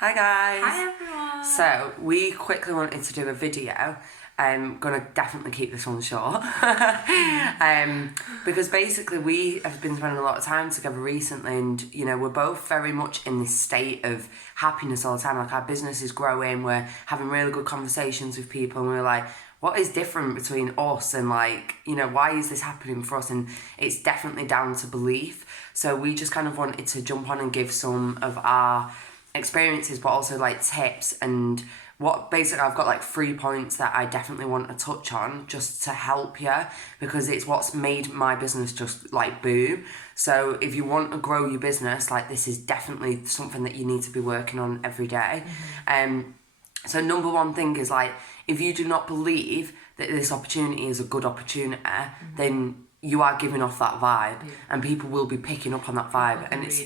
Hi guys! Hi everyone! So, we quickly wanted to do a video. I'm gonna definitely keep this one short. Because basically we have been spending a lot of time together recently, and we're both very much in this state of happiness all the time. Like, our business is growing, we're having really good conversations with people, and we're like, what is different between us, and why is this happening for us? And it's definitely down to belief. So we just kind of wanted to jump on and give some of our experiences, but also tips, and what basically I've got 3 points that I definitely want to touch on just to help you, because it's what's made my business just boom. So if you want to grow your business, this is definitely something that you need to be working on every day. So number one thing is, if you do not believe that this opportunity is a good opportunity, then you are giving off that vibe, and people will be picking up on that vibe. And it's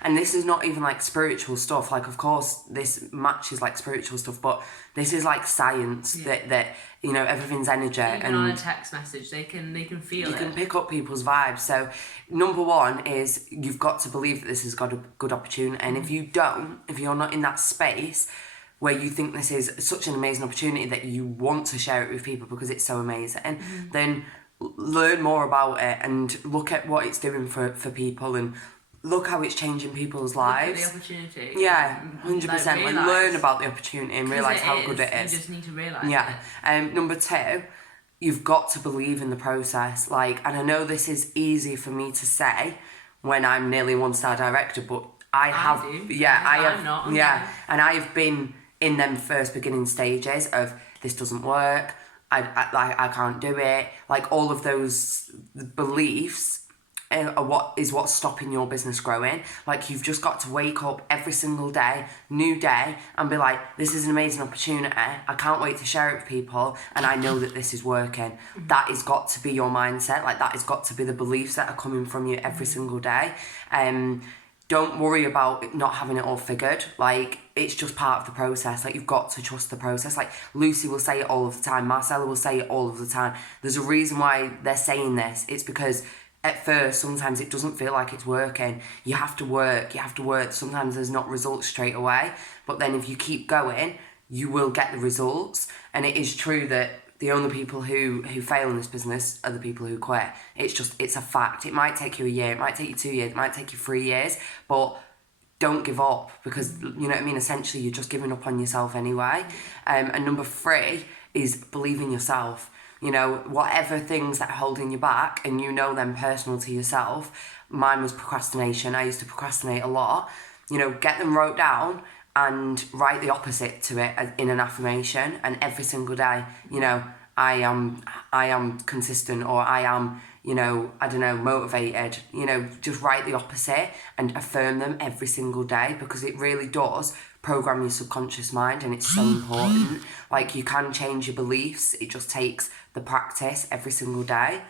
and this is not even spiritual stuff. Of course this matches spiritual stuff, but this is science, that everything's energy. Even and on a text message, they can feel you it. can pick up people's vibes. So number one is, you've got to believe that this has got a good opportunity. And if you're not in that space where you think this is such an amazing opportunity that you want to share it with people because it's so amazing, then learn more about it and look at what it's doing for people, and look how it's changing people's lives. Look at the opportunity. 100%. Learn about the opportunity and realise how good it is. You just need to realise it. Number two, you've got to believe in the process. And I know this is easy for me to say when I'm nearly 1-star director, but I'm not. And I have been in them first beginning stages of, this doesn't work, I can't do it. All of those beliefs are what's stopping your business growing. You've just got to wake up every single day, new day, and be like, this is an amazing opportunity, I can't wait to share it with people, and I know that this is working. That has got to be your mindset. That has got to be the beliefs that are coming from you every single day. Don't worry about not having it all figured. It's just part of the process. You've got to trust the process. Lucy will say it all of the time. Marcella will say it all of the time. There's a reason why they're saying this. It's because at first, sometimes it doesn't feel like it's working. You have to work. Sometimes there's not results straight away. But then if you keep going, you will get the results. And it is true that the only people who fail in this business are the people who quit. It's a fact. It might take you a year, it might take you 2 years, it might take you 3 years, but don't give up, because, essentially you're just giving up on yourself anyway. And number 3 is believe in yourself. Whatever things that are holding you back, and them personal to yourself. Mine was procrastination. I used to procrastinate a lot. Get them wrote down and write the opposite to it in an affirmation, and every single day, I am consistent, or I am, motivated. Just write the opposite and affirm them every single day, because it really does program your subconscious mind, and it's so important. You can change your beliefs, it just takes the practice every single day.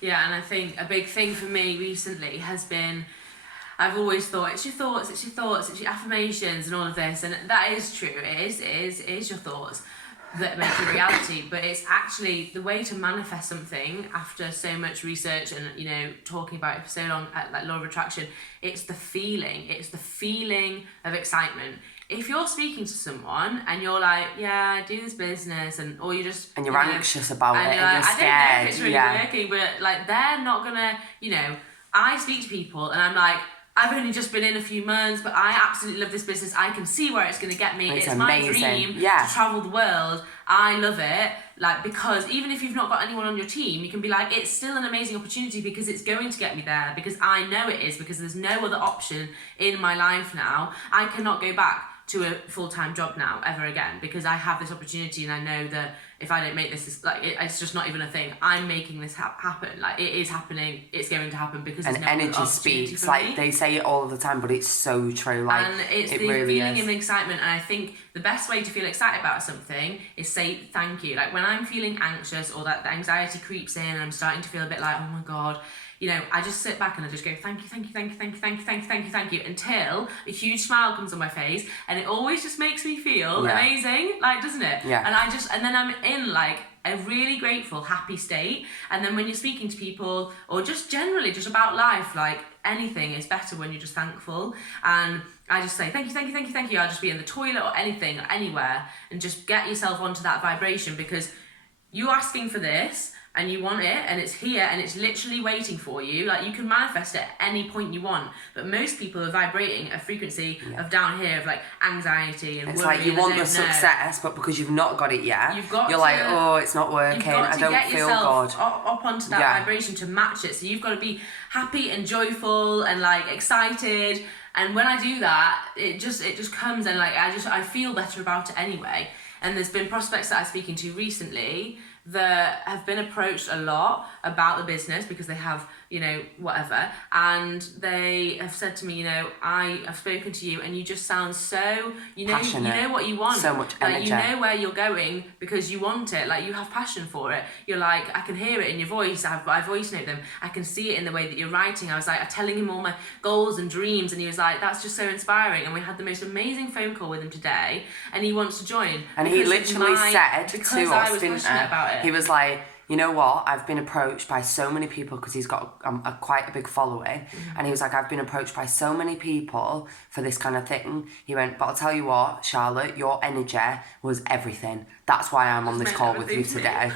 Yeah, and I think a big thing for me recently has been, I've always thought it's your thoughts, it's your affirmations and all of this, and that is true. It is your thoughts that make it reality, but it's actually the way to manifest something after so much research and talking about it for so long, like law of attraction. It's the feeling of excitement. If you're speaking to someone and you're like, yeah, I do this business, or you just, and you're anxious about it, and you're scared, I don't know if it's really working, but they're not gonna, I speak to people and I'm like, I've only just been in a few months, but I absolutely love this business. I can see where it's going to get me. It's my dream to travel the world. I love it. Because even if you've not got anyone on your team, you can be like, it's still an amazing opportunity because it's going to get me there, because I know it is, because there's no other option in my life now. I cannot go back to a full-time job now ever again, because I have this opportunity, and I know that if I don't make this, it's just not even a thing. I'm making this happen. It is happening. It's going to happen, because there's no energy speaks. They say it all the time, but it's so true. And it's the really feeling of excitement. And I think the best way to feel excited about something is say thank you. When I'm feeling anxious, or that the anxiety creeps in, and I'm starting to feel a bit like, oh my God, I just sit back and I just go, thank you, until a huge smile comes on my face, and it always just makes me feel amazing, doesn't it? Yeah. And then I'm in a really grateful, happy state. And then when you're speaking to people, or just generally just about life, anything is better when you're just thankful. And I just say thank you, thank you, thank you, thank you. I'll just be in the toilet or anything, or anywhere, and just get yourself onto that vibration, because you asking for this and you want it and it's here and it's literally waiting for you. Like, you can manifest it at any point you want, but most people are vibrating a frequency of down here, of like anxiety and it's worry. Like you want the success, but because you've not got it yet, you're like, oh, it's not working, I don't feel good. Up onto that vibration to match it. So you've got to be happy and joyful and like excited. And when I do that, it just comes, and like I feel better about it anyway. And there's been prospects that I'm speaking to recently that have been approached a lot about the business because they have, you know, whatever, and they have said to me, you know, I have spoken to you and you just sound so, you know, passionate. You know what you want, so much energy. Like, you know where you're going because you want it, like you have passion for it. You're like, I can hear it in your voice. I voice note them. I can see it in the way that you're writing. I was like, I'm telling him all my goals and dreams, and he was like, that's just so inspiring. And we had the most amazing phone call with him today, and he wants to join. And he literally said to us, I was passionate about it. He was like, you know what, I've been approached by so many people, because he's got quite a big following, and he was like, I've been approached by so many people for this kind of thing. He went, but I'll tell you what, Charlotte, your energy was everything. That's why I'm on this call with you today.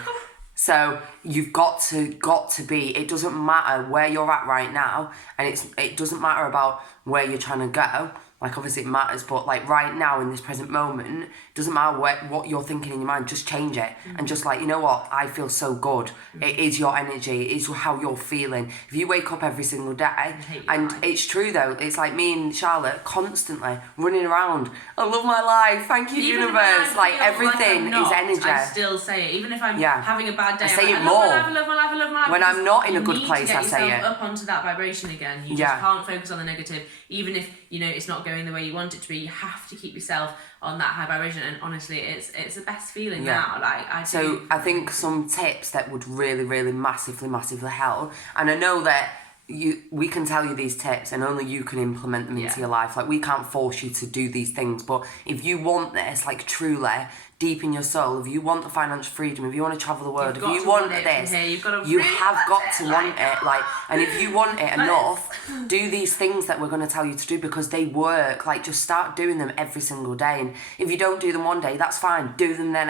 So you've got to be, it doesn't matter where you're at right now, and it doesn't matter about where you're trying to go. Like, obviously it matters, but like right now in this present moment, it doesn't matter what you're thinking in your mind, just change it. And just like, you know what, I feel so good. It is your energy, it is how you're feeling. If you wake up every single day, and it's true though, it's like me and Charlotte constantly running around, I love my life, thank you, even universe, like everything is energy. I still say it, even if I'm having a bad day, I say it like, more. I love my life. When I'm not in a good place, I say it. You need to get yourself up onto that vibration again. You just can't focus on the negative, even if, you know, it's not going the way you want it to be. You have to keep yourself on that high vibration, and honestly, it's the best feeling now. Like, I think some tips that would really, really massively help, and I know that we can tell you these tips and only you can implement them into your life. Like, we can't force you to do these things, but if you want this, like truly deep in your soul, if you want the financial freedom, if you want to travel the world, if you want this, you have got to want it. Like, and if you want it enough, do these things that we're going to tell you to do, because they work. Like, just start doing them every single day. And if you don't do them one day, that's fine. Do them the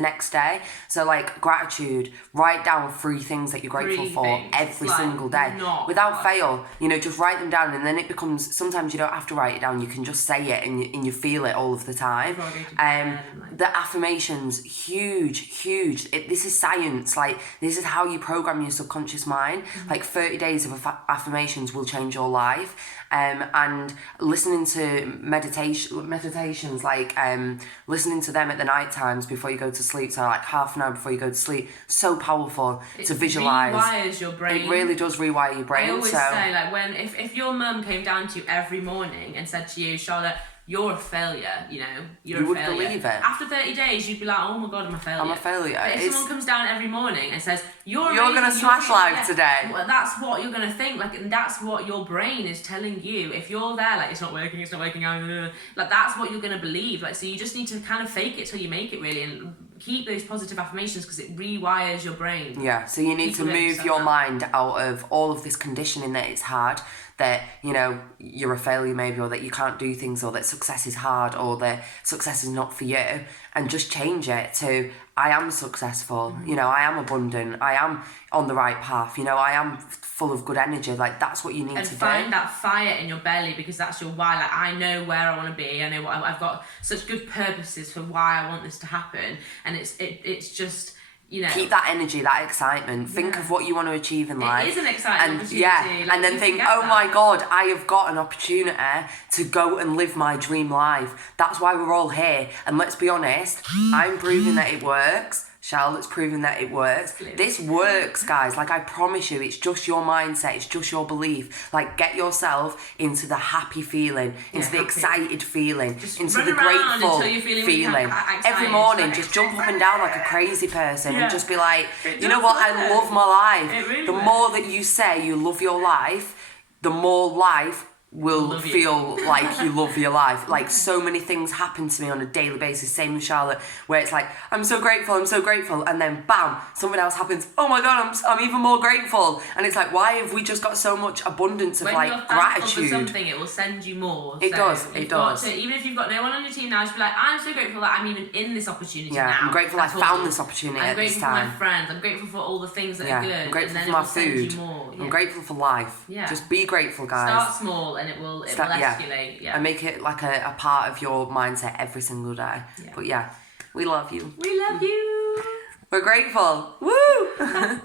next day. So like, gratitude, write down 3 things that you're grateful for every single day, without fail. You know, just write them down, and then it becomes, sometimes you don't have to write it down, you can just say it, and you feel it all of the time. The affirmations, huge. This is science. Like, this is how you program your subconscious mind. Like, 30 days of affirmations will change your life. And listening to meditations, like listening to them at the night times before you go to sleep, so like half an hour before you go to sleep, so powerful to visualize. It rewires your brain. It really does rewire your brain. I always say, like, when if your mum came down to you every morning and said to you, Charlotte, you're a failure, you know, you're a failure. You would believe it. After 30 days, you'd be like, oh my God, I'm a failure. I'm a failure. But if someone comes down every morning and says, you're going to smash life today. Well, that's what you're going to think. Like, and that's what your brain is telling you. If you're there, like, it's not working, like, that's what you're going to believe. Like, so you just need to kind of fake it till you make it, really, and keep those positive affirmations, because it rewires your brain. Yeah, so you need to move your mind out of all of this conditioning that it's hard, that, you know, you're a failure maybe, or that you can't do things, or that success is hard, or that success is not for you, and just change it to, I am successful, you know, I am abundant, I am on the right path, you know, I am full of good energy. Like, that's what you need to do. And find that fire in your belly, because that's your why. Like, I know where I want to be, I know what I've got such good purposes for why I want this to happen, and it's just, you know, keep that energy, that excitement. Think of what you want to achieve in life. It is an exciting opportunity. Like, and then think, oh my God, I have got an opportunity to go and live my dream life. That's why we're all here. And let's be honest, I'm proving that it works. Charlotte's proving that it works. This works, guys. Like, I promise you, it's just your mindset. It's just your belief. Like, get yourself into the happy feeling, into the excited feeling, just into the grateful feeling. Every morning, just jump up and down like a crazy person and just be like, you know what, I love my life. The more that you say you love your life, the more life will feel like you love your life. Like, so many things happen to me on a daily basis, same with Charlotte, where it's like, I'm so grateful, and then bam, something else happens. Oh my God, I'm even more grateful. And it's like, why have we just got so much abundance of when like gratitude? For something, it will send you more. It does. Even if you've got no one on your team now, just be like, I'm so grateful that I'm even in this opportunity now. I'm grateful I found this opportunity at this time. I'm grateful for my friends. I'm grateful for all the things that are good. I'm grateful and then for my food. I'm grateful for life. Just be grateful, guys. Start small and it will escalate. And make it like a part of your mindset every single day. But we love you. We love you. We're grateful. Woo!